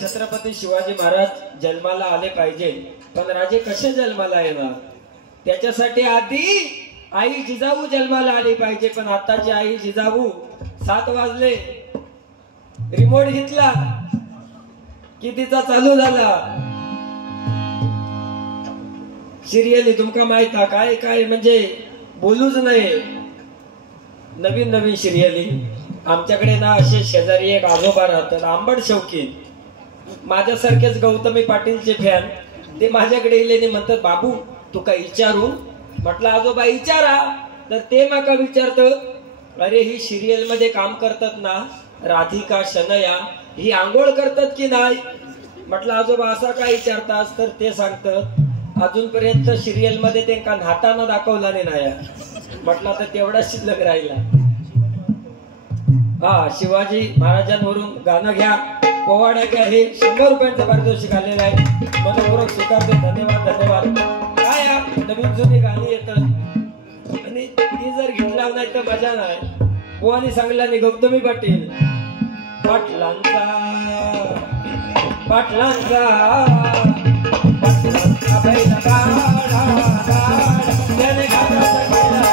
छत्रपती शिवाजी महाराज जन्माला आले पाहिजे, पण राजे कसे जन्माला येणार? त्याच्यासाठी आधी आई जिजाऊ जन्माला आली पाहिजे. पण आताची आई जिजाऊ 7 वाजले रिमोट घेतला की तिचा चालू झाला सिरियली. तुमका माहित काय काय म्हणजे बोलूच नाही. नवीन नवीन सिरियली. आमच्याकडे ना असे शेजारी एक आजोबा राहतात आंबट शौकीन, माझ्यासारखेच गौतमी पाटीलचे फॅन. ते माझ्याकडे येले म्हणतात बाबू तू काय विचारू? म्हटलं आजोबा विचारा. तर ते माका विचारत अरे ही सिरियल मध्ये काम करतात ना राधिका शनया, ही आंघोळ करतात की नाही? म्हटलं आजोबा असा काय विचारतास? तर ते सांगतं अजूनपर्यंत सिरियल मध्ये त्यांना नाताना दाखवला नाही. म्हटलं तर तेवढा शिल्लक राहिला. हा शिवाजी महाराजांवरून गाणं घ्या, पोवाडा घ्या. हे 100 रुपयांचं पारितोषिक आलेलं आहे. मनपूर्वक स्वीकारते. धन्यवाद धन्यवाद. काय नवीन जुनी गाणी येतात आणि ती जर घेतला नाही तर मजा नाही. बुवानी सांगला नाही गौतमी पाटील पाटलांचा पाटलांचा पाटलांचा बैल गाडा गाडा त्याने गाण्याचा केला.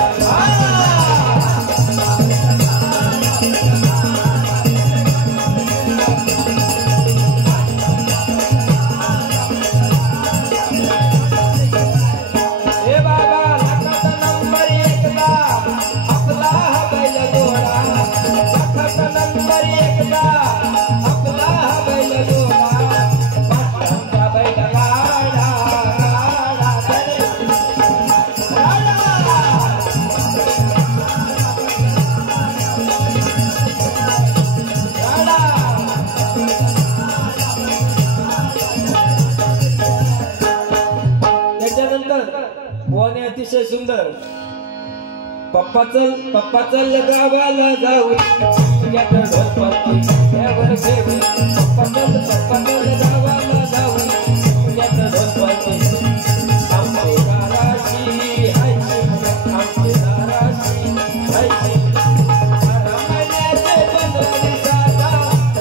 अतिशय सुंदर पप्पा चल गावाला जाऊ पप्पा चल गावाला जाऊ आमचे नाराशी आमचे नाराशी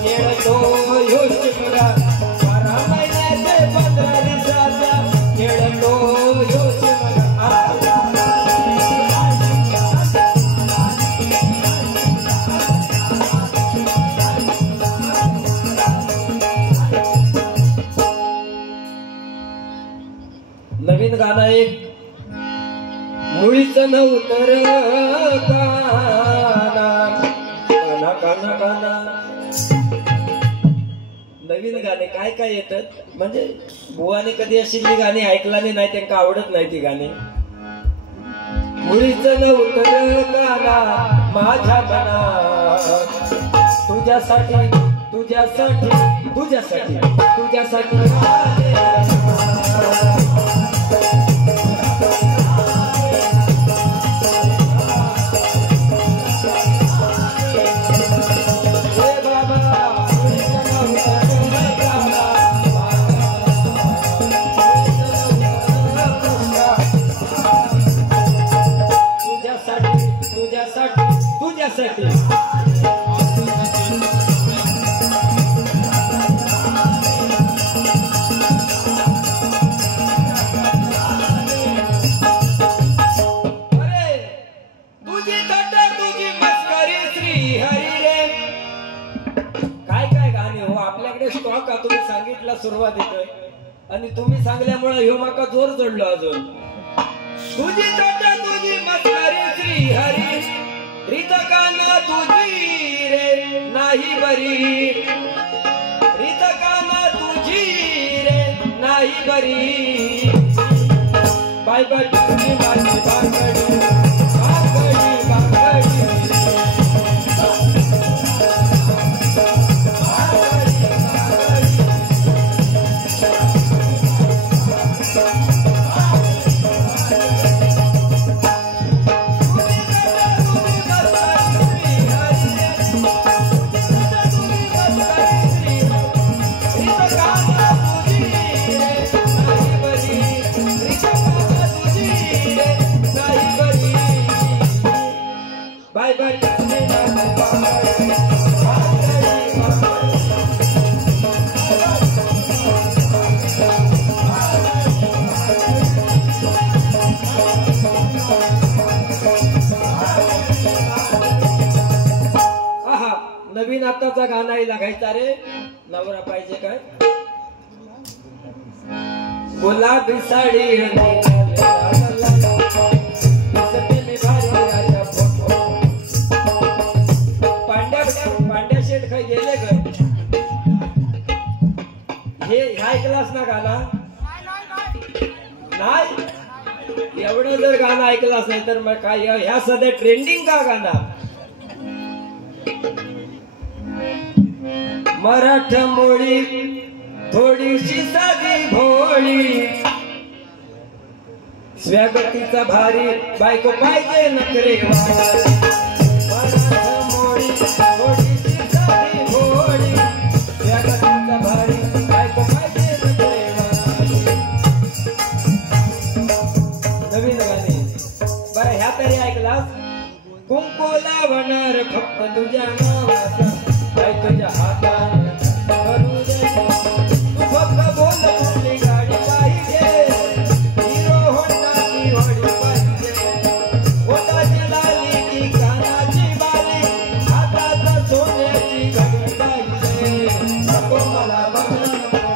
येतो योश मला 12 महिन्याचे 15 दिवसाचा येतो योश नवीन गाणं एक मुळीच नव्हतं काना काना काना. नवीन गाणे काय काय येतात म्हणजे बुवाने कधी अशी गाणी ऐकला नाही, त्यांना आवडत नाही ती गाणी. मुळीच नव्हतं काना माझ्या मना तुझ्यासाठी तुझ्यासाठी तुझ्यासाठी तुझ्यासाठी तुझ्यासाठी स्टॉक तुम्ही सांगितला सुरुवातीत आणि तुम्ही सांगल्यामुळे ह्यो माका जोर चढलो. अजून तुझी चटा तुझी मस्करी श्री हरी रीत काना तुझी रे नाही बरी रीत काना तुझी रे नाही बरी बाय बाय तुझी माझी बांगडी बांगडी बांगडी नवीन आताचा गाणा लागायचा रे नवरा पाहिजे काय गुलाबी साडी पांड्या शेठ काही गेले काय हे ऐकलास ना गाणं नाही एवढं जर गाणं ऐकलास नाही तर मग काय ह्या सध्या ट्रेंडिंग का गाणं मराठमोळी थोडीशी साधी भोळी स्वगतीचा भारी बायको पाहिजे नखरे मराठमोळी थोडीशी साधी भोळी स्वगतीचा भारी बायको पाहिजे नखरे नवीन गाणे बरं ह्या तरी ऐकलास कुंकू लावणार फक्त तुझ्या नावाचा तुझ्या हाताने करू दे तू फक्त बोल कुठली गाडी पाहिजे हिरो होंडाची गाडी पाहिजे होटाची लाली की कानाची बाली हातात सोन्याची घडी पाहिजे नको मला बघणं नको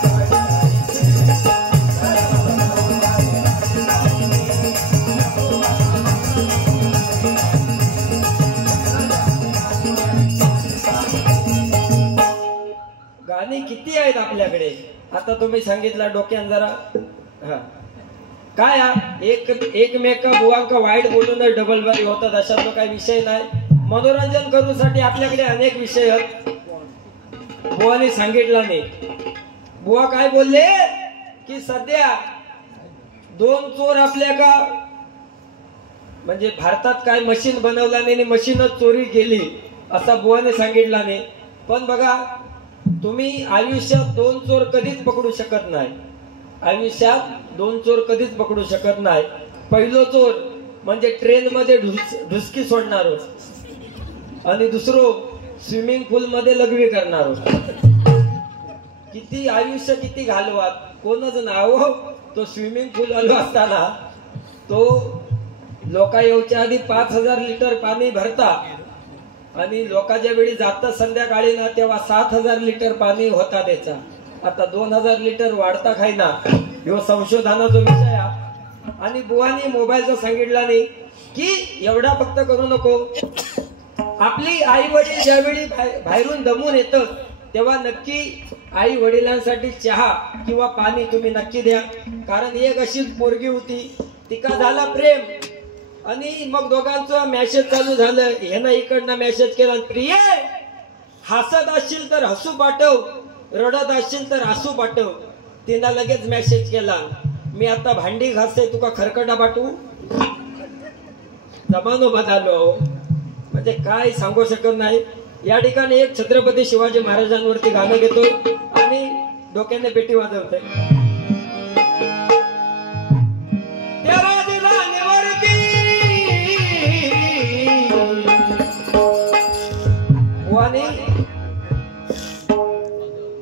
गाणी किती आहेत आपल्याकडे आता तुम्ही सांगितलं डोक्यान जरा काय एकमेका बुवांका वाईट बोलून डबल बारी होतात अशातला काही विषय नाही मनोरंजन करूसाठी आपल्याकडे अनेक विषय आहेत बुवाने सांगितलं नाही बुवा काय बोलले की सध्या दोन चोर आपल्या का म्हणजे भारतात काय मशीन बनवला नाही मशीनच चोरी केली असा बुवाने सांगितला नाही पण बघा तुम्ही आयुष्यात दोन चोर कधीच पकडू शकत नाही आयुष्यात दोन चोर कधीच पकडू शकत नाही पहिलो चोर म्हणजे ट्रेन मध्ये ढुसकी सोडणार आणि दुसरो स्विमिंग पूल मध्ये लघवी करणार किती आयुष्य किती घालवात कोणच नाव तो स्विमिंग पूल आलो असताना तो लोका येऊच्या आधी 5000 लिटर पाणी भरता आणि लोकांच्या वेळी जाता संध्याकाळी ना तेव्हा 7000 लिटर पाणी होता त्याचा आता 2000 लिटर वाढता खायना ह्यो संशोधनाचा विषय आणि बुवानी मोबाईलचा सांगितला नाही की एवढा फक्त करू नको आपली आई वडील ज्यावेळी बाहेरून दमून येतं तेव्हा नक्की आई वडिलांसाठी चहा किंवा पाणी तुम्ही नक्की द्या कारण एक अशीच पोरगी होती तिका झाला प्रेम आणि मग दोघांचं मेसेज चालू झालं ह्यानं इकडनं मेसेज केला प्रिय हसत असशील तर हसू पाठव रडत असशील तर हसू पाठव तिनं लगेच मेसेज केला मी आता भांडी घासते तुका खरकटा पाठवू जमानो बदललो म्हणजे काय सांगू शकत नाही या ठिकाणी एक छत्रपती शिवाजी महाराजांवरती गाणं घेतो आणि डोक्याने पेटी वाजवते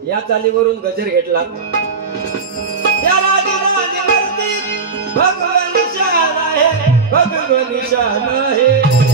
या चालीवरून गजर घेतला भगवान निशान आहे भगवान निशान आहे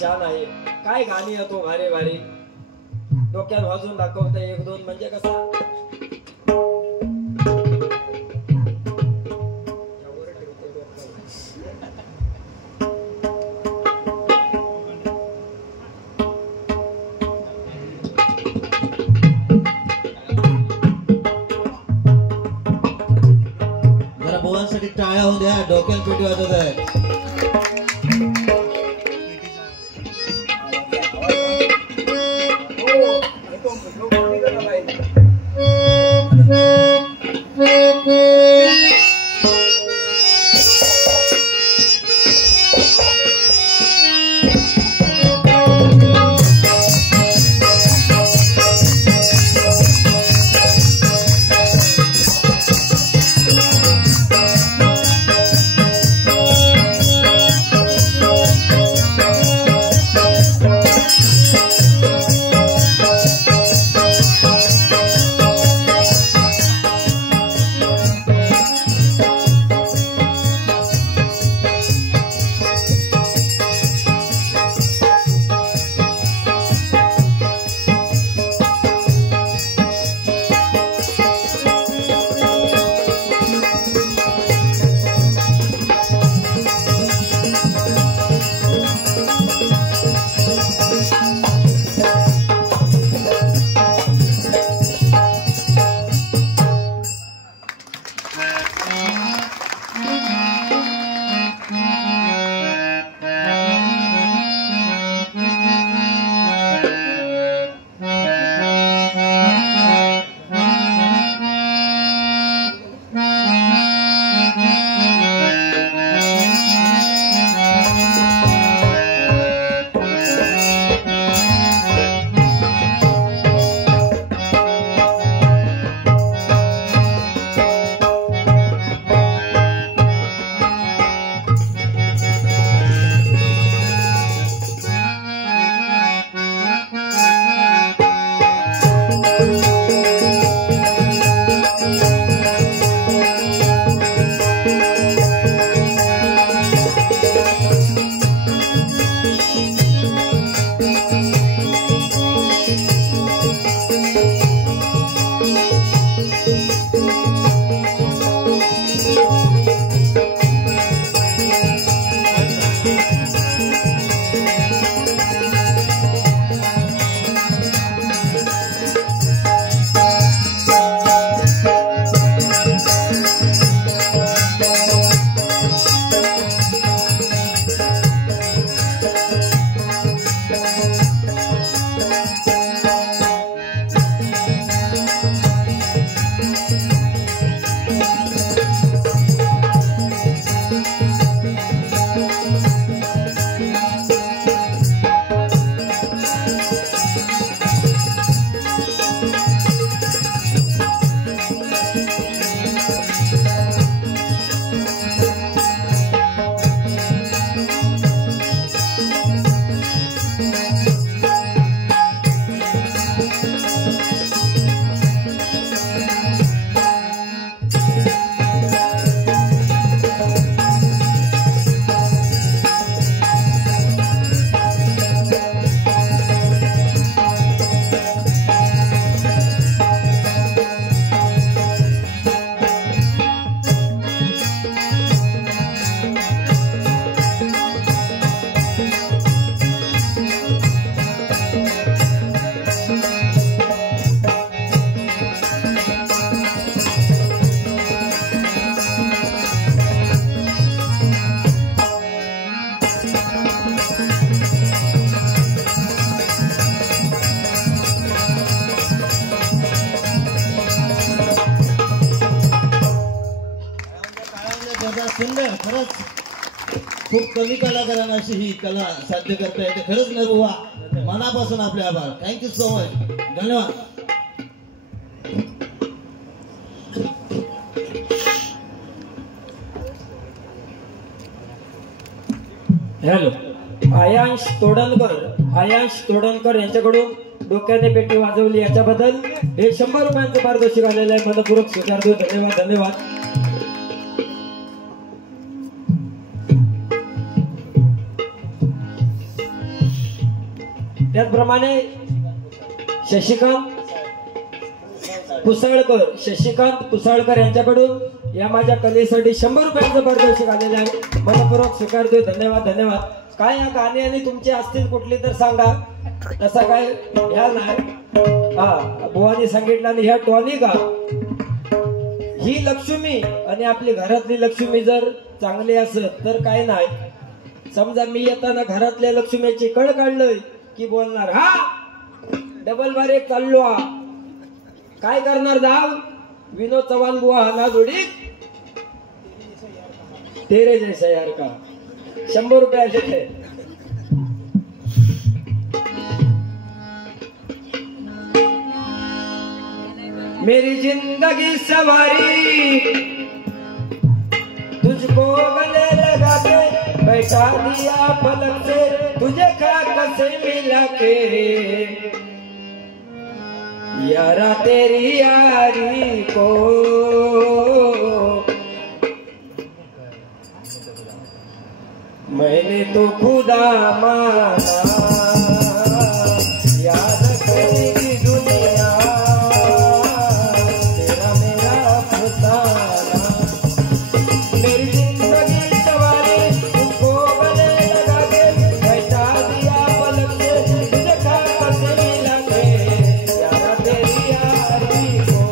शान आहे. काय गाणी येतो भारी भारी डोक्यात वाजून दाखवता एक दोन म्हणजे कसं जरा बोलांसाठी टाळ्या होऊन द्या. डोक्यात पेटी वाजवत आहे. सुंदर खरंच खूप कमी कलाकारांना अशी ही कला साध्य करता येते. खरंच नरुवा मनापासून आपले आभार. Thank you so much. धन्यवाद. हॅलो आयांश तोडणकर यांच्याकडून डोक्याने पेटी वाजवली याच्याबद्दल हे 100 रुपयांचं पारितोषिक आलेलं आहे. मनपूर्वक स्वीकारतो. धन्यवाद धन्यवाद. त्याचप्रमाणे शशिकांत कुसाळकर यांच्याकडून या माझ्या कलेसाठी 100 रुपयांचं पारितोषिक आलेलं आहे. मनपूर्वक स्वीकारतोय. धन्यवाद धन्यवाद. काय या गाणी आणि तुमचे असतील कुठली तर सांगा. तसा काय ह्या नाही. हा बुवानी सांगितलं आणि ह्या टॉनिका ही लक्ष्मी आणि आपली घरातली लक्ष्मी जर चांगली असत तर काय नाही. समजा मी येताना घरातल्या लक्ष्मीची कळ काढलंय की बोलणार हा डबल बार एक चाललो हा. काय करणार जाव विनोद चव्हाण बुवा ना जोडी तेरे जैसा यार का 100 रुपये आले. मेरी जिंदगी सवारी तुझको गले लगा के बैठा दिया पलक से तुझे खाक से मिला के यारा तेरी यारी को मैंने तो खुदा माना याद करेगी दुनिया तेरा मेरा अफसाना. मेरी जिंदगी सवारी तुझको गले लगा के बैठा दिया पलक से तुझे खाक से मिला के यारा तेरी यारी को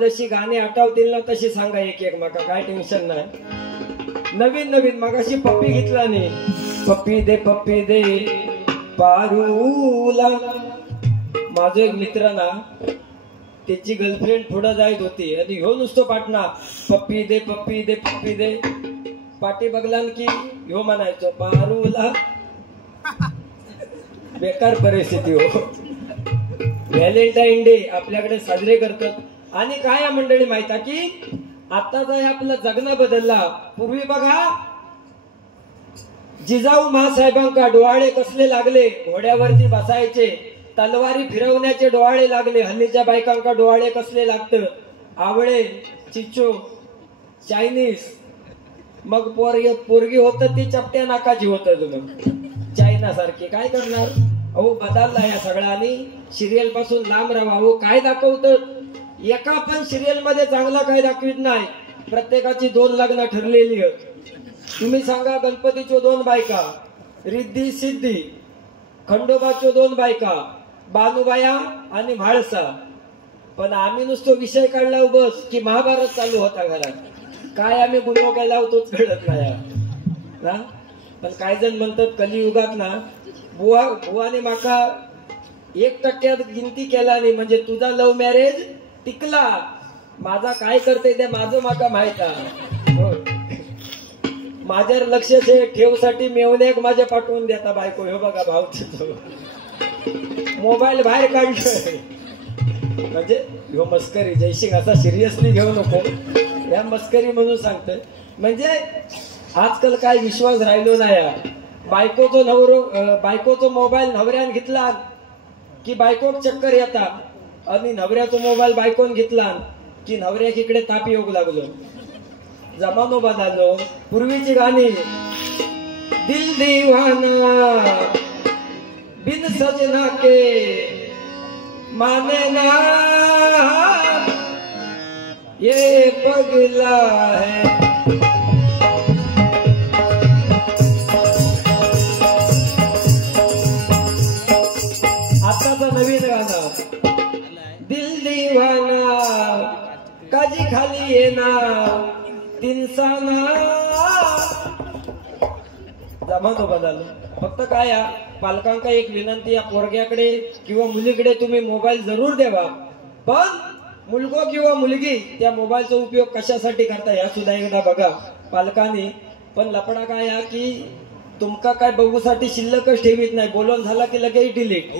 जशी गाणी आठवतील ना तशी सांगा एक एक. मका काय टेन्शन नाही. नवीन नवीन मगाशी पप्पी घेतला नाही. पप्पी दे पारूला. माझा एक मित्र ना त्याची गर्लफ्रेंड पुढे जायत होती आणि ह्यो नुसतो पाटणा पप्पी दे पाठी बघला की ह्यो म्हणायचो पारूला. बेकार परिस्थिती हो. व्हॅलेंटाईन डे आपल्याकडे साजरे करतात आणि काय या मंडळी माहिती की आताचा आपला जगणं बदलला. पूर्वी बघा जिजाऊ महासाहेबांका डोहाळे कसले लागले. घोड्यावरती बसायचे तलवारी फिरवण्याचे डोहाळे लागले. हल्लीच्या बायकांका डोहाळे कसले लागतं. आवळे चिचो चायनीज. मग पोरगी होत ती चपट्या नाकाची होत चायना सारखी. काय करणार अहो बदलला या सगळा. आणि सिरियल पासून लांब राहा. अहो काय दाखवतं एका पण सिरियल मध्ये चांगला काय दाखवित नाही. प्रत्येकाची 2 लग्न ठरलेली आहेत. तुम्ही सांगा गणपतीच्या 2 बायका रिद्धी सिद्धी. खंडोबाच्या 2 बायका बानुबाया आणि म्हाळसा. पण आम्ही नुसतो विषय काढला बस की महाभारत चालू होता घरात. काय आम्ही गुन्हा काय लावतोच कळत नाही ना. पण काय जण म्हणतात कलियुगात ना बुवाने माका 1% गिनती केला नाही म्हणजे तुझा लव्ह मॅरेज टिकला. माझा काय करते ते माझं माका माहित आहे. माझ्यावर लक्ष ठेवसाठी मेवण्याक माझ्या पाठवून देता बायको. हे बघा भाऊ मोबाईल बाहेर काढलोय म्हणजे ह्यो मस्करी. जयसिंग असा सिरियसली घेऊ नको. या मस्करी म्हणून सांगतोय. म्हणजे आजकाल काय विश्वास राहिलो नाही. बायकोचा मोबाईल नवऱ्यान घेतला की बायकोक चक्कर येता आणि नवऱ्याचा मोबाईल बायकोन घेतला की नवऱ्याक इकडे ताप येऊ लागलो. जमानो बदललो. पूर्वीची गाणी दिल दीवाना बिन सजना के माने ना ये पगला है. आताचा नवीन गाणं दिल दीवाना काजी खाली येना तिनसाना. जमानो बदललो. फक्त काय पालकांका एक विनंती या पोरग्याकडे किंवा मुलीकडे तुम्ही मोबाईल जरूर द्यावा. पण मुलगो किंवा मुलगी त्या मोबाईलचा उपयोग कशासाठी करता या सुद्धा एकदा बघा पालकांनी. पण लपडा काय की तुमका काय बघूसाठी शिल्लकच ठेवीत नाही. बोलून झाला की लगेच डिलीट.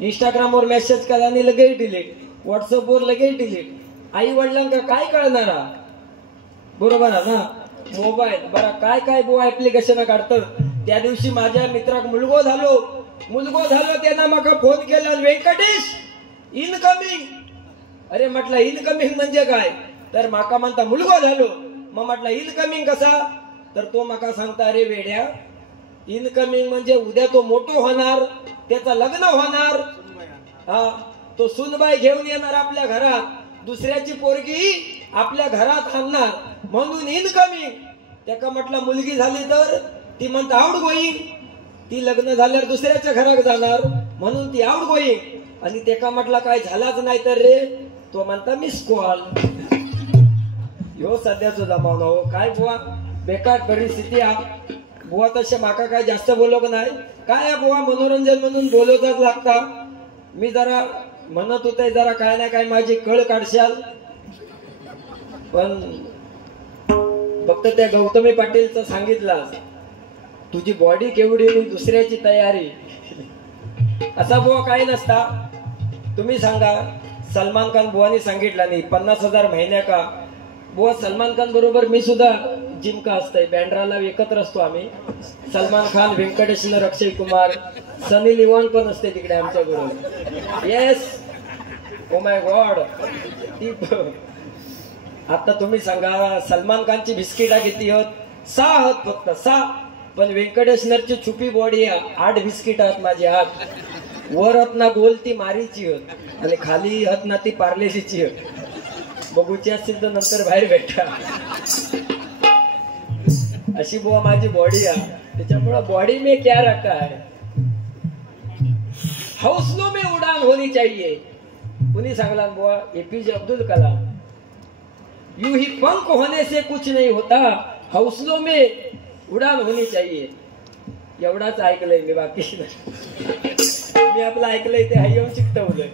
इंस्टाग्रामवर मेसेज करा आणि लगेच डिलीट. व्हॉट्सअपवर लगेच डिलीट. आई वडिलांका काय कळणार बरोबर आहे ना. मोबाईल बरा काय काय बुवा ऍप्लिकेशन काढतं. त्या दिवशी माझ्या मित्राक मुलगो झालो मुलगो झालो त्यांना मका फोन केला, व्यंकटेश इनकमिंग. अरे म्हटलं इनकमिंग म्हणजे काय? तर माका म्हणता मुलगो झालो. मग म्हटलं इनकमिंग कसा? तर तो माका सांगता, अरे वेड्या, इनकमिंग म्हणजे उद्या तो मोठो होणार, त्याचं लग्न होणार, हा तो सुनबाई घेऊन येणार आपल्या घरात, दुसऱ्याची पोरगी आपल्या घरात आणणार, म्हणून इनकमिंग. त्याका म्हटलं मुलगी झाली तर? ती म्हणता आउट गोईंग. ती लग्न झाल्यावर दुसऱ्याच्या घरात जाणार, म्हणून ती आउट गोईंग. आणि त्याका म्हटलं काय झालाच नाही तर रे? तो म्हणता मिस कॉल. ह्यो सध्याचो जमावना हो. काय बुवा बेकार परिस्थिती आ बुवा. तसे माका काय जास्त बोलक नाही. काय बुवा मनोरंजन म्हणून बोलवताच लागता. मी जरा म्हणत होते जरा काय ना काय माझी कळ काढशाल, पण फक्त त्या गौतमी पाटीलचं सांगितलं, तुझी बॉडी केवढी आणि दुसऱ्याची तयारी, असा बुवा काय नसता. तुम्ही सांगा, सलमान खान बुवानी सांगितला नाही 50,000 महिन्या का. बुवा सलमान खान बरोबर मी सुद्धा जिम का असतंय, बँड्राला एकत्र असतो आम्ही. सलमान खान, व्यंकटेश, अक्षय कुमार, सनी लिओन पण असते तिकडे आमच्या बरोबर. Yes, oh my God. आता तुम्ही सांगा, सलमान खानची बिस्किटा किती होत? 6 आहेत फक्त, 6. पण व्यंकटेश नरची छुपी बॉडी 8 बिस्किट आहेत माझी, 8. वर हत ना गोल ती मारीची होत, आणि खाली हत ना ती पार्लेजीची होत. बघूची असतील तर नंतर बाहेर भेटा. अशी बुवा माझी बॉडी आहे. त्याच्यामुळे बॉडी में क्या रखा है, हौसलों में उड़ान होनी चाहिए. कुणी सांगला बुवा? एपीजे अब्दुल कलाम. यूं ही पंख होने से कुछ नहीं होता, हौसलों में उड़ान होनी चाहिए. एवढाच ऐकलंय मी, बाकी मी आपलं ऐकलंय ते येऊन चिकटवलंय.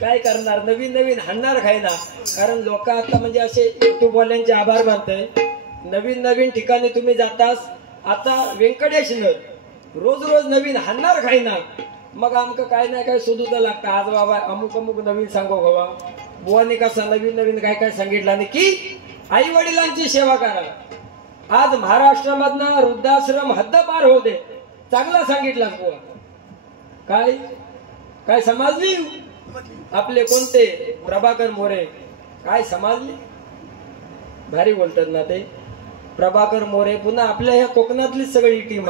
काय करणार, नवीन नवीन हाणणार खायना. कारण लोक आता म्हणजे असे युट्यूबवाल्यांचे आभार मानताय. नवीन नवीन ठिकाणी तुम्ही जातास. आता व्यंकटेश रोज रोज नवीन हाणणार खायना. मग आमक काय नाही काय शोधू तर लागतं. आज बाबा अमुक अमुक नवीन सांगो बाबा. बुवाने कसं नवीन नवीन काय काय सांगितलं, आणि की आई वडिलांची सेवा करा. आज महाराष्ट्रामधनं वृद्धाश्रम हद्दपार होऊ दे, चांगला सांगितला बुवा. काय काय समजली? आपले कोणते प्रभाकर मोरे काय समजली? भारी बोलतात ना ते प्रभाकर मोरे. पुन्हा आपल्या ह्या कोकणातली सगळी टीम,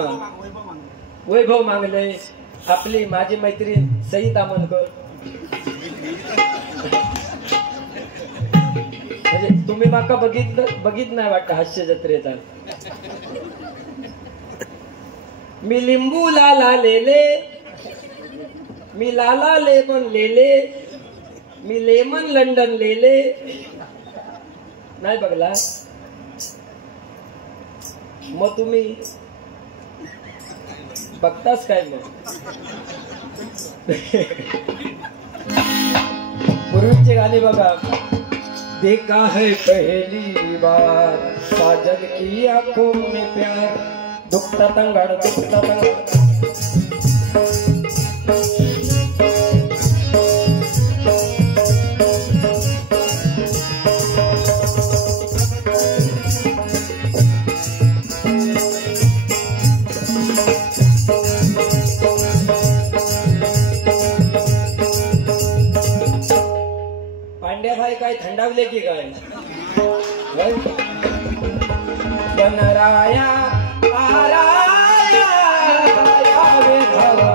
वैभव मांगले, आपली माझी मैत्रीण सई तामणकर. म्हणजे तुम्ही माका बघित नाही वाटतं हास्य जत्रेचा. मी लिंबू लाला लेले, मी लाला ले पण लेले, मी लेमन लंडन लेले. नाही बघला? मग तुम्ही बघताच काय? मग पूर्वीचे गाणे बघा. देखा है पहली बार साजन की आंखों में प्यार, दुखता तंगड़ दुखता तंगड़. पांड्याभाई काय थंडावले की काय? बनराया आराया यावे धावा.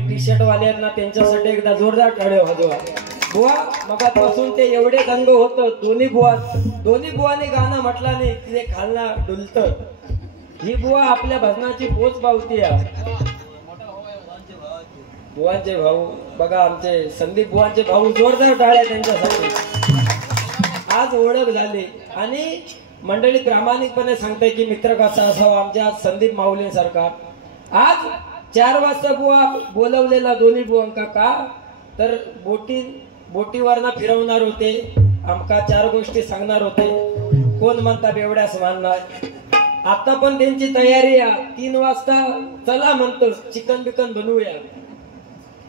व्हाईट टी शर्ट वाल्यांना त्यांच्यासाठी एकदा जोरदार टाळ्या वाजवा. बुवा मगापासून ते एवढे दंग होतं, दोन्ही बुवाने गाणं म्हटलं नाही तिथे खालना डुलत. ही बुवा आपल्या भजनाची पोच पावती आहे. बुवांचे भाऊ बघा, आमचे संदीप बुवांचे भाऊ, जोरदार टाळ्या त्यांच्यासाठी. आज ओळख झाली आणि मंडळी प्रामाणिकपणे सांगते की मित्र कसा असावा आमच्या संदीप माऊलींसारखा. आज 4 वाजता बुवा बोलवलेला दोन्ही बुवांका का तर बोटीवरनं फिरवणार होते, आमका 4 गोष्टी सांगणार होते. कोण म्हणता बेवड्यास मानणार. आता पण त्यांची तयारी आहे. 3 वाजता चला म्हणतो चिकन बिकन बनवूया.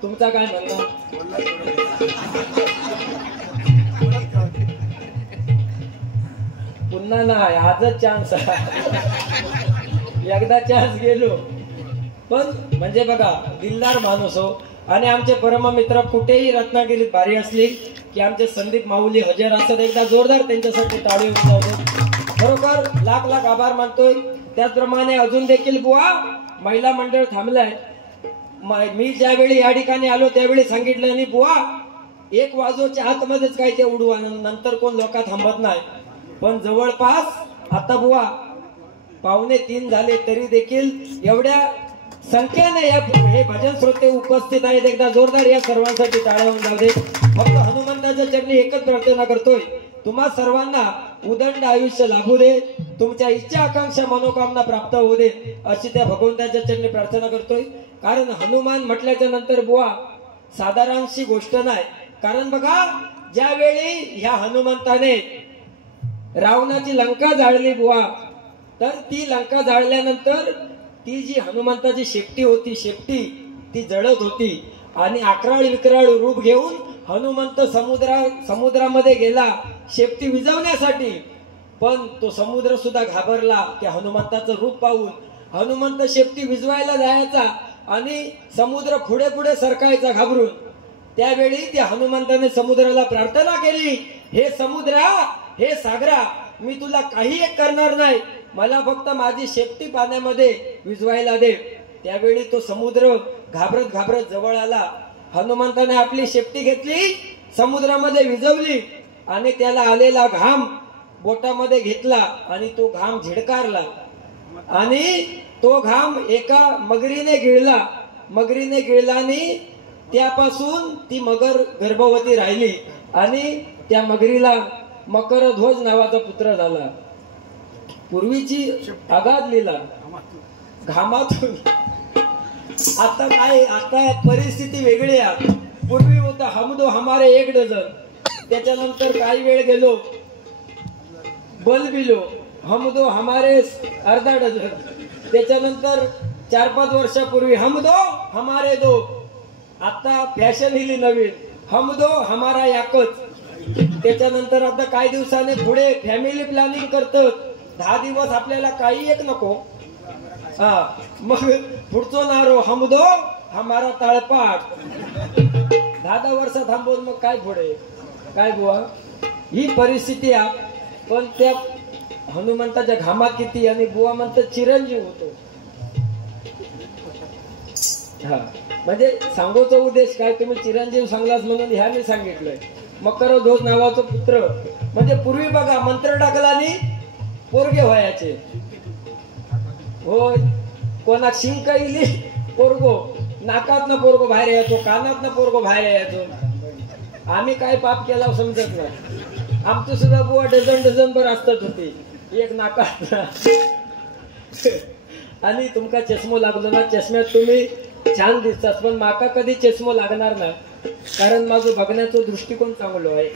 तुमचा काय म्हणणं. पुन्हा नाही, आजच चान्स एकदा चान्स गेलो. पण म्हणजे बघा दिलदार माणूस हो. आणि आमचे परममित्र कुठेही रत्नागिरीत भारी असली की आमचे संदीप माऊली हजर असतात. एकदा जोरदार त्यांच्यासाठी टाळी उचलतो. खरोखर लाख लाख आभार मानतोय. त्याचप्रमाणे अजून देखील बुवा महिला मंडळ थांबलाय. मी ज्यावेळी या ठिकाणी आलो त्यावेळी सांगितलं आणि बुवा 1 वाजोच्या आतमध्येच काय ते उडवा, नंतर कोण लोक थांबत नाही. पण जवळपास आता बुवा 2:45 झाले तरी देखील एवढ्या संख्येने हे भजन श्रोते उपस्थित आहेत. एकदा जोरदार या सर्वांसाठी टाळ्या होऊन जाऊ दे. फक्त हनुमंताच्या चरणी एकच प्रार्थना करतोय, तुम्हा सर्वांना उदंड आयुष्य लाभू दे, तुमच्या इच्छा आकांक्षा मनोकामना प्राप्त होऊ दे, अशी त्या भगवंताच्या चरणी प्रार्थना करतोय. कारण हनुमान म्हटल्याच्या नंतर बुवा साधारणशी गोष्ट नाही. कारण बघा ज्यावेळी ह्या हनुमंताने रावणाची लंका जाळली बुवा, तर ती लंका जाळल्यानंतर ती जी हनुमंताची शेपटी होती, शेपटी ती जळत होती. आणि अकराळ विकराळ रूप घेऊन हनुमंत समुद्रामध्ये गेला शेपटी विझवण्यासाठी. पण तो समुद्र सुद्धा घाबरला त्या हनुमंताचं रूप पाहून. हनुमंत शेपटी विझवायला जायचा आणि समुद्र पुढे पुढे सरकायचा घाबरून. त्यावेळी त्या हनुमंताने समुद्राला प्रार्थना केली, हे समुद्रा, हे सागरा, मी तुला काही एक करणार नाही, मला फक्त माझी शेपटी पाण्यामध्ये विझवायला दे. त्यावेळी तो समुद्र घाबरत घाबरत जवळ आला. हनुमंताने आपली शेपटी घेतली, समुद्रामध्ये विझवली आणि त्याला आलेला घाम बोटामध्ये घेतला आणि तो घाम झिडकारला आणि तो घाम एका मगरीने गिळला आणि त्यापासून ती मगर गर्भवती राहिली आणि त्या मगरीला मकरध्वज नावाचा पुत्र झाला. पूर्वीची अगाध लीला घामातून. आता काय, आता परिस्थिती वेगळी आहे. पूर्वी होता हम दो हमारे 1 डझन, त्याच्यानंतर काही वेळ गेलो बल बिलो हम दो हमारे अर्धा डझन, त्याच्यानंतर 4-5 वर्षापूर्वी हम दो हमारे 2, आता फॅशन हिली नवीन हम दो हमारा याकच. त्याच्यानंतर आता काही दिवसाने पुढे फॅमिली प्लॅनिंग करतात. 10 दिवस आपल्याला काही एक नको. मग पुढचो नारो हम दो हमारा तळपाट. 10 वर्ष थांबवून मग काय पुढे काय बुवा, ही परिस्थिती आहे. पण त्या हनुमंताच्या घामात किती आणि बुवा म्हणतात चिरंजीव होतो. म्हणजे सांगूचा उद्देश काय, तुम्ही चिरंजीव सांगलास म्हणून ह्या मी सांगितलंय. मकरध्वज नावाचा पुत्र म्हणजे पूर्वी बघा मंत्र टाकलानी पोरगे व्हायचे. होय, कोणाक शिंक इली पोरगो, नाकातनं पोरगो बाहेर यायचो, कानातनं पोरगो बाहेर यायचो. आम्ही काय पाप केला समजत नाही. आमचं सुद्धा बुवा डझन भर असतात होती एक नाकात. आणि तुमका चष्मो लागलो ना, चष्म्यात तुम्ही छान दिसतात, पण माका कधी चष्मो लागणार ना, कारण माझं बघण्याचा दृष्टिकोन चांगलो आहे.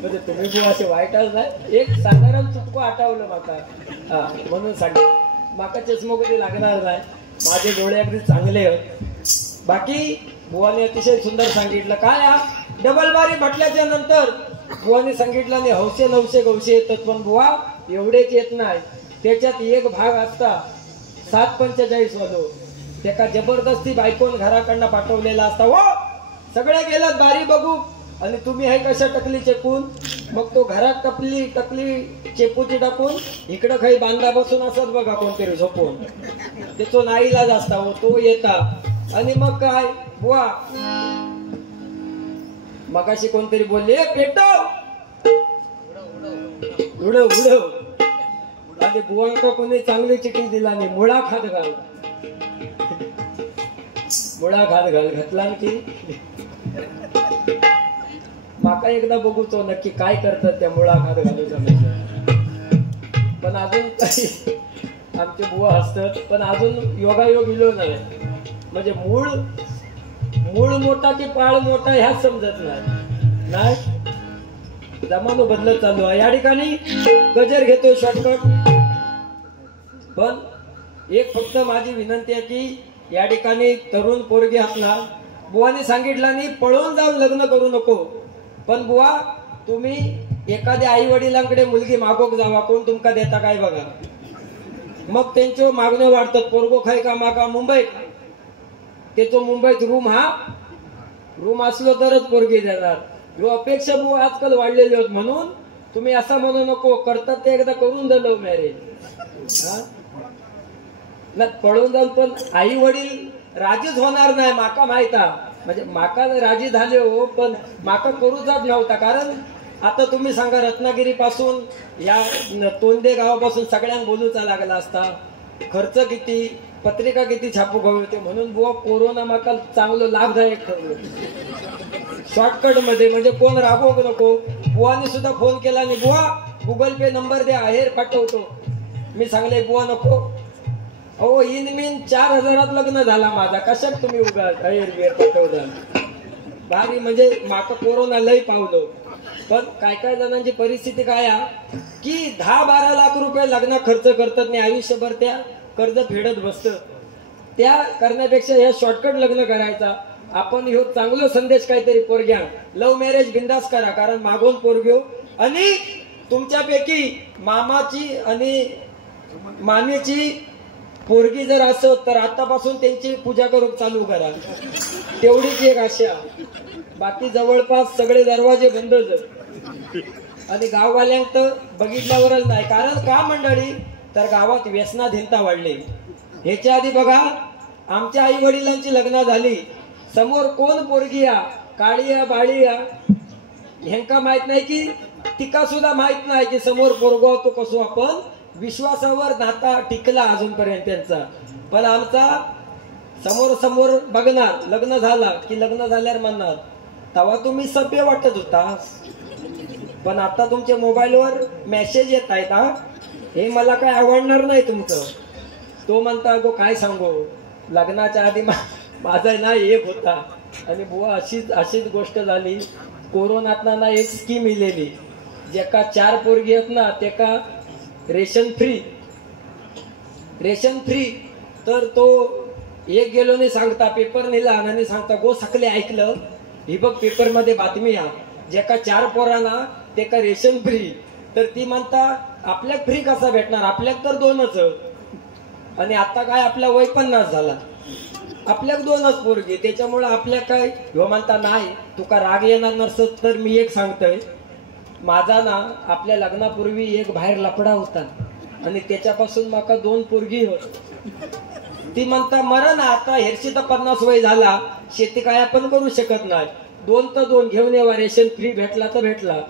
म्हणजे तुम्ही बी असे वाईटच नाही, एक साधारण चुटको आठवलं माका. म्हणून सांग माका चष्मो कधी लागणार नाही, माझे डोळे अगदी चांगले आहेत. बाकी बुवाने अतिशय सुंदर सांगितलं. काय डबल बारी म्हटल्याच्या नंतर बुवाने सांगितलं नाही हौसे नवसे गवसे येतात, पण बुवा एवढेच येत नाही. त्याच्यात एक भाग असता 7:45 वाजो, त्याका जबरदस्ती बायकोन घराकडनं पाठवलेला असता. हो सगळे गेलात बारी बघू आणि तुम्ही हे कशा टकली चेकून मग तो घरात टकली चेपूची टाकून इकडं काही बांधा बसून असत बघा कोणतरी झोपून. त्याचो नाईलाज असता हो, तो येता आणि मग काय बुवा मगाशी कोणतरी बोलले पेटव उडव उडव आणि बुवांका कोणी चांगली चिठी दिला नाही. मुळा खात घाल घातला की माका एकदा बघू तो नक्की काय करतात त्या मुळा खात घालूचा. पण अजून काही आमचे बुवा असतात पण अजून योगायोग इलो नाही. म्हणजे मूळ मोठा की पाळ मोठा ह्याच समजत नाही. जमानो बदलत चालू आहे. या ठिकाणी गजर घेतोय शॉर्टकट. पण एक फक्त माझी विनंती आहे की या ठिकाणी तरुण पोरगी असला बुवाने सांगितलं नाही पळून जाऊन लग्न करू नको. पण बुवा तुम्ही एखाद्या आई वडिलांकडे मुलगी मागोक जावा, कोण तुमका देता काय बघा. मग त्यांचे मागणे वाढतात. पोरगो खाय का माका मुंबईत, त्याचो मुंबईत रूम असलो तरच पोरगी देणार. ह्यो अपेक्षा बुवा आजकाल वाढलेली होत. म्हणून तुम्ही असं म्हणू नको करतात ते एकदा करून द्या लव्ह मॅरेज. ना पळून जाऊन पण आई वडील राजीच होणार नाही माका माहिता. म्हणजे माका राजी झाले हो पण माका करूच नव्हता. कारण आता तुम्ही सांगा रत्नागिरी पासून या तोंडे गावापासून सगळ्यांना बोलूचा लागला असता. खर्च किती, पत्रिका किती छापू होते. म्हणून बुवा कोरोना माका चांगलं लाभदायक ठरलं शॉर्टकट मध्ये. म्हणजे कोण राबवू नको. बुवाने सुद्धा फोन केला नाही. बुवा गुगल पे नंबर द्या आहेर पाठवतो. मी सांगले बुवा नको अहो इन 4,000 लग्न झाला माझा. कशात तुम्ही उगा आहेर बिर पाठवता. भारी म्हणजे माका कोरोना लय पावलो. पण काय जणांची परिस्थिती काय आहे की 10-12 लाख रुपये लग्न खर्च करतात नाही आयुष्यभर त्या कर्ज फेडत बसत. त्या करण्यापेक्षा या शॉर्टकट लग्न करायचा. आपण ह्यो चांगला संदेश काहीतरी पोरग्या लव्ह मॅरेज बिंदास करा. कारण मागून पोरग्यो आणि तुमच्यापैकी मामाची आणि मामीची पोरगी जर असत तर आतापासून त्यांची पूजा करून चालू करा. तेवढीच एक आशा. बाकी जवळपास सगळे दरवाजे बंदच. आणि गाववाल्यांक तर बघितल्यावरच नाही. कारण का मंडळी तर गावात व्यसनाधीनता वाढली. ह्याच्या आधी बघा आमच्या आई वडिलांची लग्न झाली. समोर कोण पोरगी या काळी या बाळी या ह्यांका माहित नाही की तिका सुद्धा माहित नाही की समोर पोरगो तो कसो. आपण विश्वासावर नाता टिकला अजूनपर्यंत त्यांचा. पण आमचा समोर बघणार लग्न झाला की लग्न झाल्यावर म्हणणार तेव्हा तुम्ही सभ्य वाटत होता. पण आता तुमच्या मोबाईलवर मेसेज येत आहेत हा हे मला काय आवडणार नाही तुमचं. तो म्हणता गो काय सांगू लग्नाच्या आधी माझा ना एक होता. आणि बुवा अशीच गोष्ट झाली. कोरोनात ना एक स्कीम इलेली जेका 4 पोरगी आहेत ना तेका रेशन फ्री. तर तो एक गेलो नाही सांगता पेपर नेला आणि सांगता गो सकले ऐकलं ही बघ पेपर मध्ये बातमी या जेका 4 पोरांना तेका रेशन फ्री. तर ती म्हणता आपल्याक फ्री कसा भेटणार आपल्याक तर 2च. आणि आता काय आपला वय 50 झाला आपल्याक 2च पोरगी. त्याच्यामुळे आपल्या काय ह्यो म्हणता नाही तुका राग येणार नसत तर मी एक सांगतोय. माझा ना आपल्या लग्नापूर्वी एक बाहेर लफडा होता आणि त्याच्यापासून माका 2 पोरगी होत. ती म्हणता मरण आता हेरशी तर 50 वय झाला शेती काय आपण करू शकत नाही. 2 तर 2 घेऊन येवा रेशन फ्री भेटला तर भेटला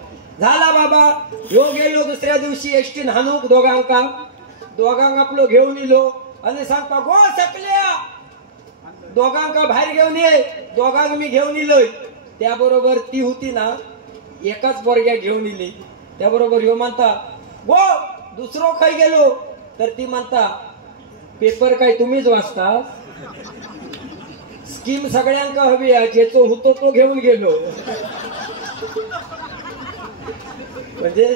झाला बाबा. ह्यो गेलो दुसऱ्या दिवशी एसटीन हानूक दोघांक आपलो घेऊन इलो आणि सांगता गो सकल्या दोघांका बाहेर घेऊन ये. दोघांक मी घेऊन इलोय. त्याबरोबर ती होती ना एकाच पोरग्या घेऊन इली. त्याबरोबर ह्यो म्हणता गो दुसरो खाई गेलो. तर ती म्हणता पेपर काय तुम्हीच वाचता. स्कीम सगळ्यांका हवी आहे ज्याचो होतो तो घेऊन गेलो. म्हणजे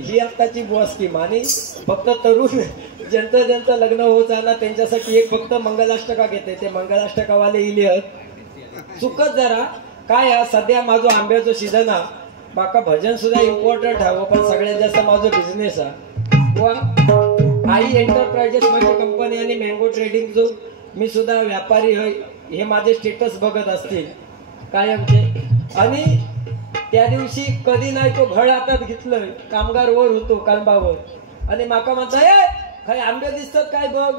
ही आताची बुवा स्कीम. आणि फक्त तरुण ज्यांचं लग्न होत झालं त्यांच्यासाठी एक फक्त मंगलाष्टका घेते. ते मंगलाष्टकावाले इले आहेत चुकत जरा काय सध्या माझं आंब्याचं सीझन हा. माका भजन सुद्धा इम्पॉर्टंट हवं पण सगळ्यात जास्त माझं बिझनेस हा. आई एंटरप्राइजेस माझी कंपनी आणि मँगो ट्रेडिंग जो मी सुद्धा व्यापारी होय हे माझे स्टेटस बघत असतील कायमचे. आणि त्या दिवशी कधी नाही तो घड हातात घेतलं, कामगार वर होतो कलबावर आणि माका म्हणताय काय आंबे दिसतात काय बघ.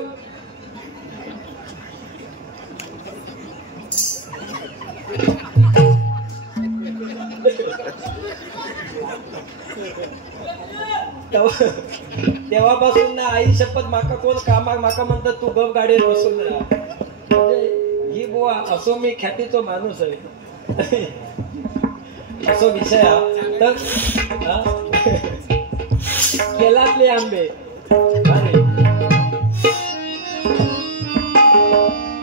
तेव्हापासून ना आई शपथ माका कोण कामाक माका म्हणतात तू गप गाडीवर बसून राहा. म्हणजे ही बुवा असो मी ख्यातीचो माणूस आहे असो विषय हा. तर केलातले आंबे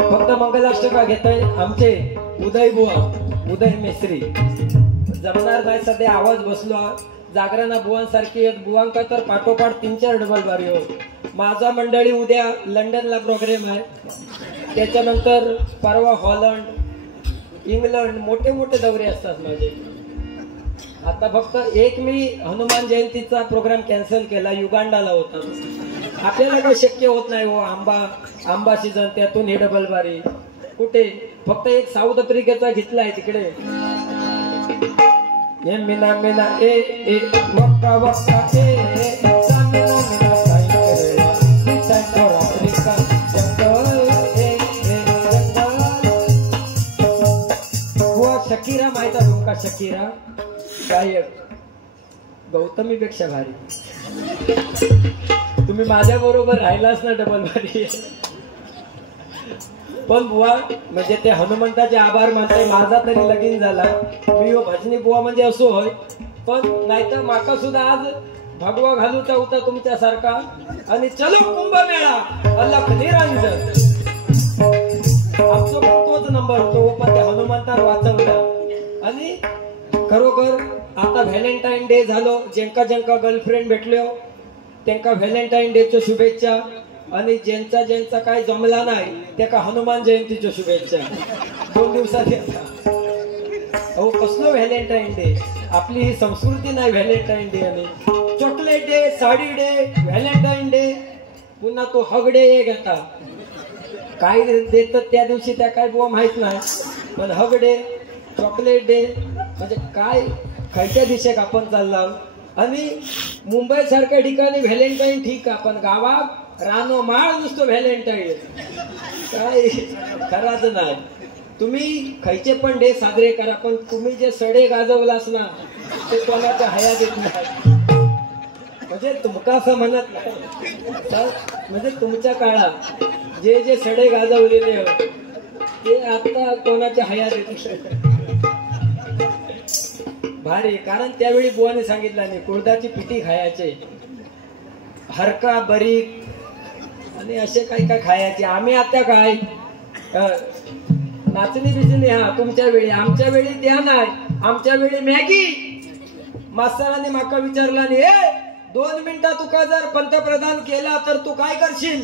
फक्त मंगलाष्टका घेताय आमचे उदय बुवा, उदय मेस्त्री. जमणार नाही सध्या आवाज बसलो जागरणा बुवांसारखी आहेत. बुवांका तर पाठोपाठ 3-4 डबल बारी हो. माझा मंडळी उद्या लंडनला प्रोग्राम आहे, त्याच्यानंतर परवा हॉलंड, इंग्लंड मोठे मोठे दौरे असतात माझे. आता फक्त एक मी हनुमान जयंतीचा प्रोग्राम कॅन्सल केला, युगांडाला होता. आपल्याला काही शक्य होत नाही हो, आंबा सीझन त्यातून हे डबल बारी कुठे. फक्त एक साऊथ आफ्रिकेचा घेतलाय तिकडे. ये मिना मिना ए ए वक्का वक्का ए सामिना मिना साई करेला साई फॉर आफ्रिका जंगल ए ए जंगल. वो शकीरा माहिती आहे तुमका? शकीरा गायक गौतमीपेक्षा भारी. तुम्ही माझ्या बरोबर राहिलाच ना डबल भारी. पण बुवा म्हणजे ते हनुमंताचे आभार मानताय. माझा तरी लगीन झाला, मी भजनी बुवा म्हणजे असो होय, पण नाहीतर माका सुद्धा आज भगवा घालूचा होता तुमच्यासारखा. आणि चलो कुंभमेळा अलख निरंजन आमचा तोच नंबर होतो. पण त्या हनुमंताला वाचवला. आणि खरोखर आता व्हॅलेंटाईन डे झालो, ज्यांका ज्यांका गर्लफ्रेंड भेटलो त्यांका व्हॅलेंटाईन डेच्या शुभेच्छा. आणि ज्यांचा काय जमला नाही त्याका हनुमान जयंतीच्या शुभेच्छा. 2 दिवसात येतात. अहो कसलो व्हॅलेंटाईन डे, आपली ही संस्कृती नाही व्हॅलेंटाईन डे. आणि chocolate day, sari day, Valentine day, पुन्हा तो हग डे एक आता काय देतात त्या दिवशी त्या काय बुवा माहित नाही. पण हग डे, चॉकलेट डे म्हणजे काय खायच्या दिशेक आपण चालला. आणि मुंबई सारख्या ठिकाणी व्हॅलेंटाईन ठीक आहे, पण गावात रानो माळ नुसतं व्हॅलेंटाईन काय खराच नाही. तुम्ही खायचे पण डे साजरे करा, पण तुम्ही जे सडे गाजवलास ना ते कोणाच्या हयात येत नाही. म्हणजे तुमका असं म्हणत नाही, म्हणजे तुमच्या काळात जे जे सडे गाजवलेले ते आता कोणाच्या हयात येत भारी. कारण त्यावेळी बुवाने सांगितलं नाही कुळदाची पिठी खायचे, हरका बरीक आणि असे काही काय खायचे. आम्ही आता काय नाचणी बिचणी हा तुमच्या वेळी, आमच्या वेळी त्या नाही. आमच्या वेळी मॅगी. मास्तरांनी माका विचारला नाही 2 मिनिटं तुका जर पंतप्रधान केला तर तू काय करशील?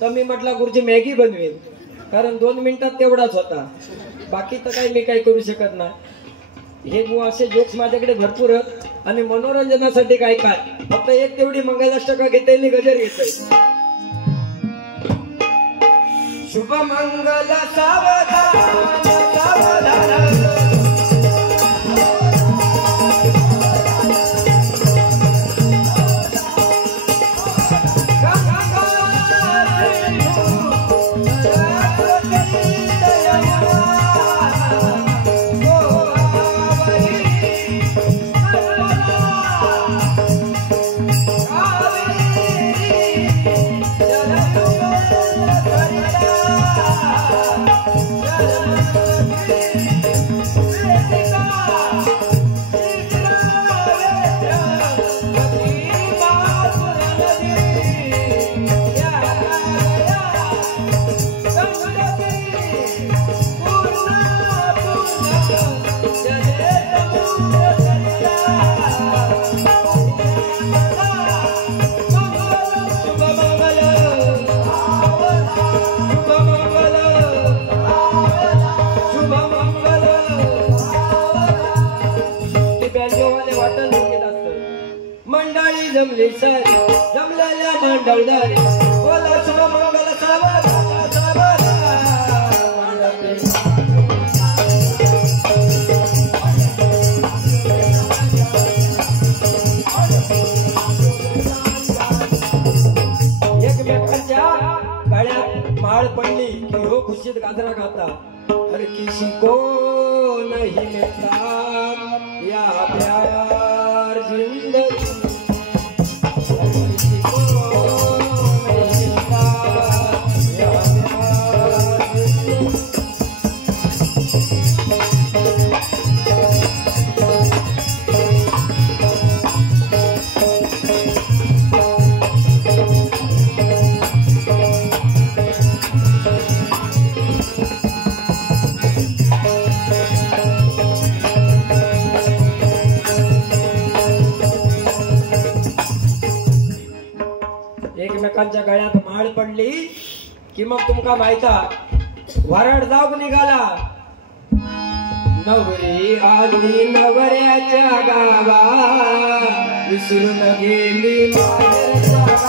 तर मी म्हटलं गुरुजी मॅगी बनवेल, कारण 2 मिनिटात तेवढाच होता. बाकी तर काही मी काही करू शकत नाही. हे बुवा असे जोक्स माझ्याकडे भरपूर आहेत. आणि मनोरंजनासाठी काय काय फक्त एक तेवढी मंगलाष्टका घेता गजर घेतोय. शुभ मंगल सावधान सावधान मंडळी जमली सारी जमलेल्या मांडवदारी बोला शुभ मंगल सावधान सावधान. माळ पडली की हो खुशीत गाजरा गाता हर किसी को नहीं मिलता या प्यार जिंदगी हर किसी को नहीं मिलता या प्यार जिंदगी एकमेकांच्या गळ्यात माळ पडली की मग तुमका माहिता वराड जाऊक निघाला नवरी आली नवऱ्याच्या गावात विसरून गेली माहेरच्या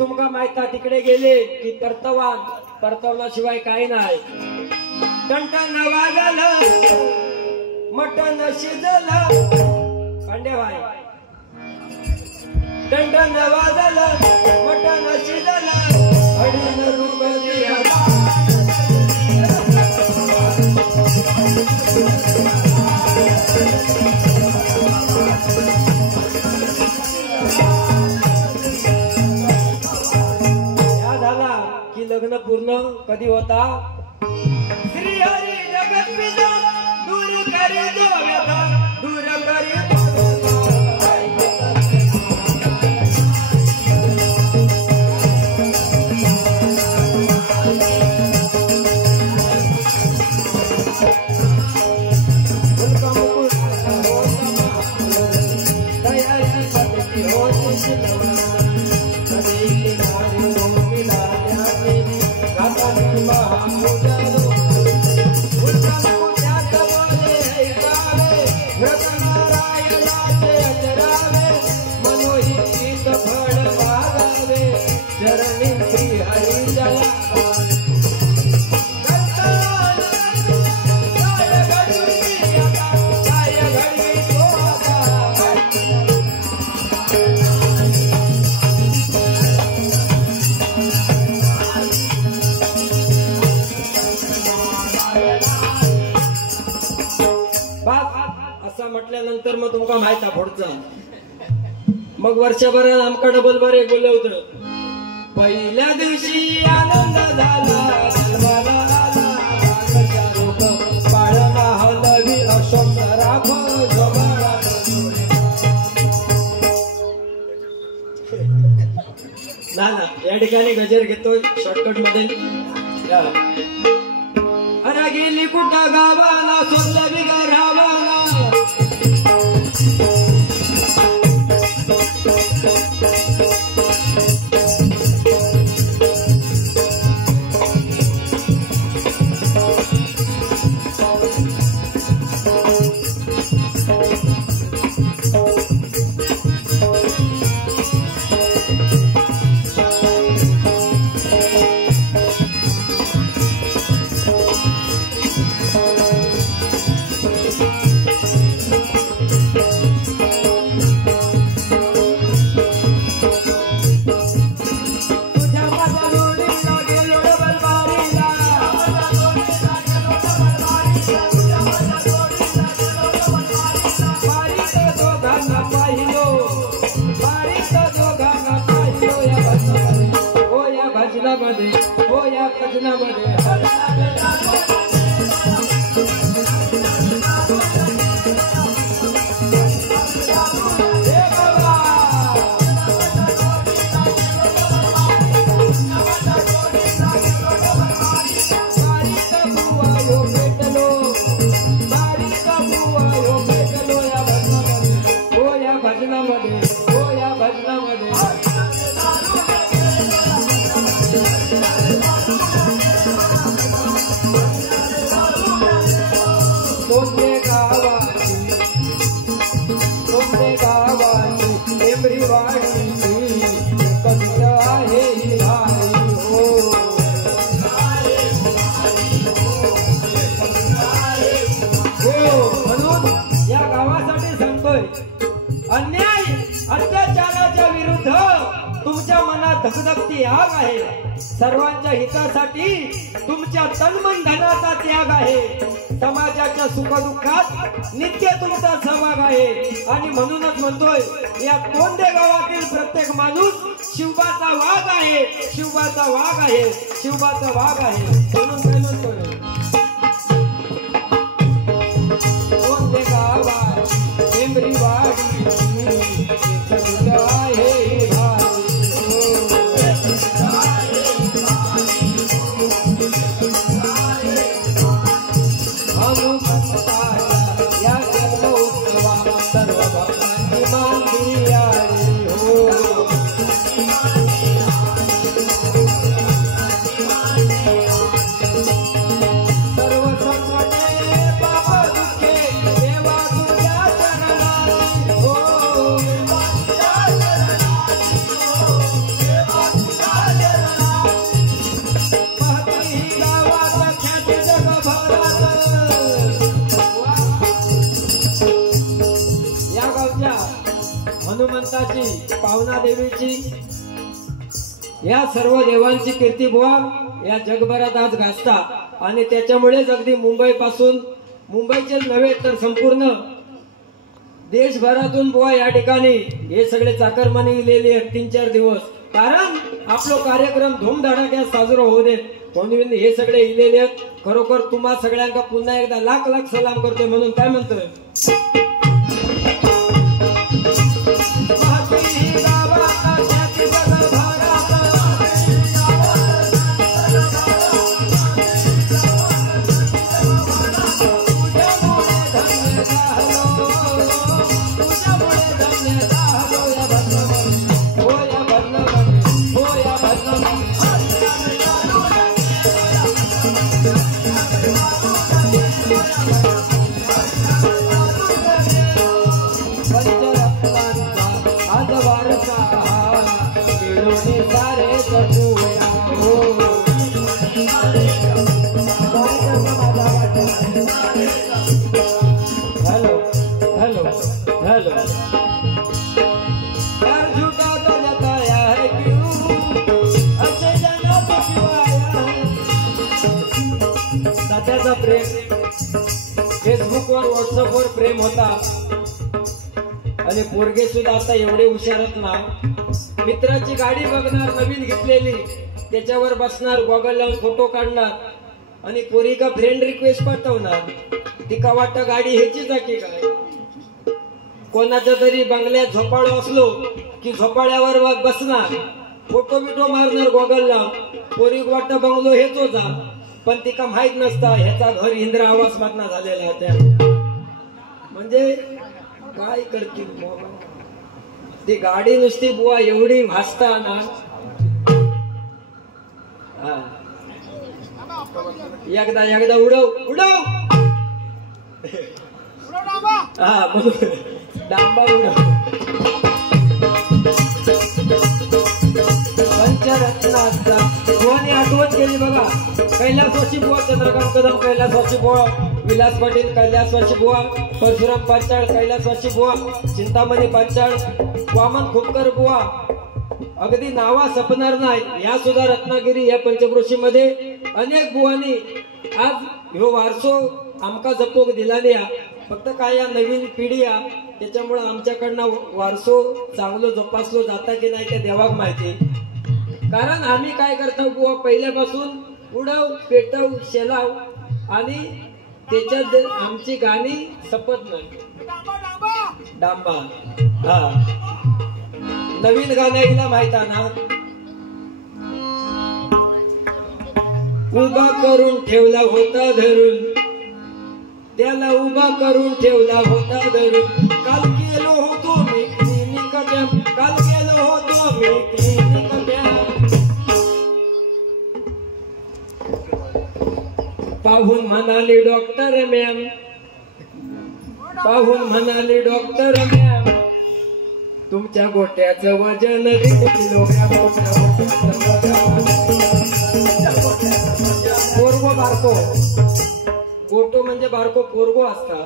तुमका माहिता तिकडे गेले की परतवण्याशिवाय काही नाही टणटण वाजलं मटण शिजलं पांडेवाय टणटण वाजलं मटण शिजलं अडीन रुपये लग्न पूर्ण कधी होता श्री हरी जगत पिता दूर करे जो व्यथा दूर करे म्हटल्यानंतर मग तुमका माहित आहे पुढचं मग वर्षभर आमका डबल बरे बोलवत पहिल्या दिवशी आनंद झाला जन्माला आला पाळणा हलवी अशोक राफ ना या ठिकाणी गजर घेतोय शॉर्टकट मध्ये अरे गेली कुठं गावाला सोडलं बिगर रावाला भजनामध्ये त्याग आहे. सर्वांच्या हितासाठी तुमच्या तनमन धनाचा त्याग आहे. समाजाच्या सुखदुःखात नित्य तुमचा सहभाग आहे. आणि म्हणूनच म्हणतोय, या कोंडे गावातील प्रत्येक माणूस शिवबाचा वाघ आहे, शिवबाचा वाघ आहे, शिवबाचा वाघ आहे. म्हणून काय म्हणतोय, कोंडे गावा टेंबरी वाडी आहे या उत्सवा सर्व भक्तांची मांदी आहे हो. सर्व संकटे पाप दुःखे देवा तुझ्या चरणात हो. महती गावात ख्याती जगभरात. या गावच्या हनुमंताची, पावना देवीची, या सर्व देवांची कीर्ती बुवा या जगभरात आज गाजता. आणि त्याच्यामुळेच अगदी मुंबई पासून, मुंबईचे नव्हे तर संपूर्ण देशभरातून बुवा या ठिकाणी हे सगळे चाकरमानी इलेले आहेत 3-4 दिवस. कारण आपलो कार्यक्रम धूमधडाक्यात साजरा होऊ दे म्हणून हे सगळे इलेले आहेत. खरोखर तुम्हा सगळ्यांना पुन्हा एकदा लाख लाख सलाम करतोय. म्हणून काय म्हणतोय, आज वारसा मिळून सारे जगूया हो. Hello hello hello. यार झूठा तो जताया है क्यों अच्छे जनो को शिवाया. सध्याचा प्रेम फेसबुकवर, व्हॉट्सअपवर प्रेम होता. आणि पोरगे सुद्धा आता एवढे हुशारत ना, मित्राची गाडी बघणार नवीन घेतलेली, त्याच्यावर बसणार, गॉगल लावून फोटो काढणार आणि पोरी का फ्रेंड रिक्वेस्ट पाठवणार. तिका वाटतं गाडी ह्याचीच आहे की काय. कोणाच्या तरी बंगल्यात झोपाळू असलो की झोपाळ्यावर बसणार, फोटो बिटो मारणार गॉगल लावून. पोरी वाटतं बंगलो हेचोच हा, पण तिका माहित नसता ह्याचा घर इंदिरा आवास मधना झालेला आहे. त्या म्हणजे काय करतील ती गाडी नुसती बुवा एवढी भासता ना. एकदा एकदा उडव उडव हा म्हणून डांबा उडव. पंचरत्नाचा कोणी आठवण केली बघा. कैलासवासी बुवा चंद्रकांत कदम कैलासवासी बुवा, विलास पाटील कैलासवासी बुवा, परशुराम पांचाळ कैलासवासी बुवा, चिंतामणी पांचाळ, वामन खोपकर बुवा, अगदी नावा सपणार नाही. या सुद्धा रत्नागिरी या पंचक्रोशी मध्ये अनेक बुवांनी आज ह्यो वारसो आमका जपोक दिला नाही. फक्त काय या नवीन पिढी या त्याच्यामुळे आमच्याकडनं वारसो चांगलं जोपासलो जाता की नाही ते देवाक माहिती. कारण आम्ही काय करतो बुवा, पहिल्यापासून उडव पेटव शेलाव आणि त्याच्यात आमची गाणी सपत नाही. डांबा हा नवीन गाण्याला माहित ना. उभा करून ठेवला होता धरून, त्याला उभा करून ठेवला होता धरून. काल गेलो होतो मी क्लिनिक कॅम्प, काल गेलो होतो मी क्लिनिक कॅम्प. पाहून म्हणाली डॉक्टर मॅम, पाहून म्हणाली डॉक्टर मॅम, तुमच्या गोट्याचं वजन 1.5 किलोग्राम. पोरगो बारको, गोटो म्हणजे बारको पोरगो असता,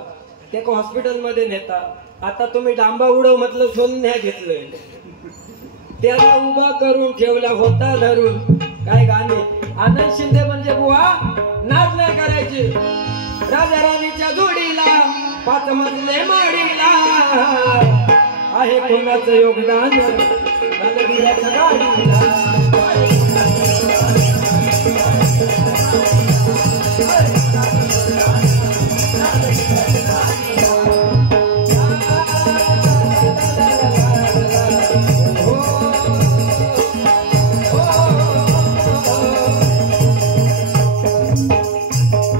ते हॉस्पिटल मध्ये नेता. आता तुम्ही डांबा उडव म्हटलं सोन न्या घेतलंय, त्याला उभा करून ठेवला होता धरून. काय गाणे. आनंद शिंदे म्हणजे बुवा नाच नाही करायची. राजा राणीच्या जोडीला 5 मजले माडीला आहे कोणाचं योगदान नलगिऱ्याच्या गाडीला.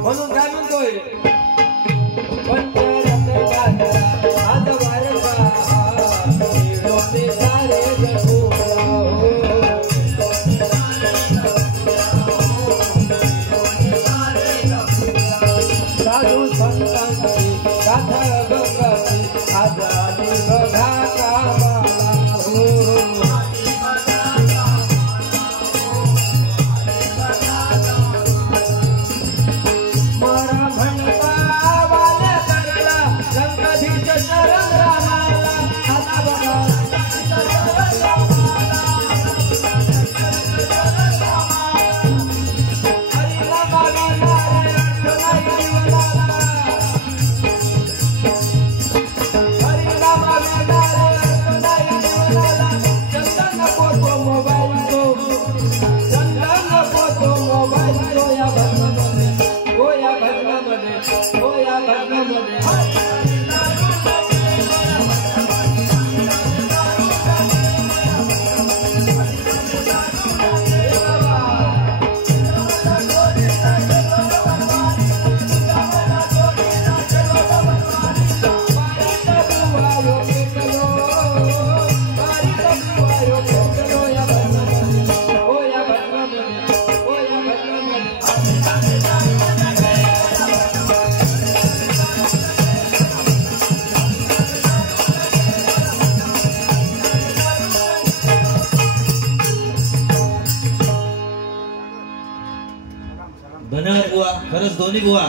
म्हणून काय म्हणतोय. साधू संतांची गाथा गंगाची आजादी बघा कामाला हो. मरा म्हणता वाल्या करला लंकाधीश शरण रामाला आता बघा. धन्यवाद बुवा. खरंच दोन्ही बुवा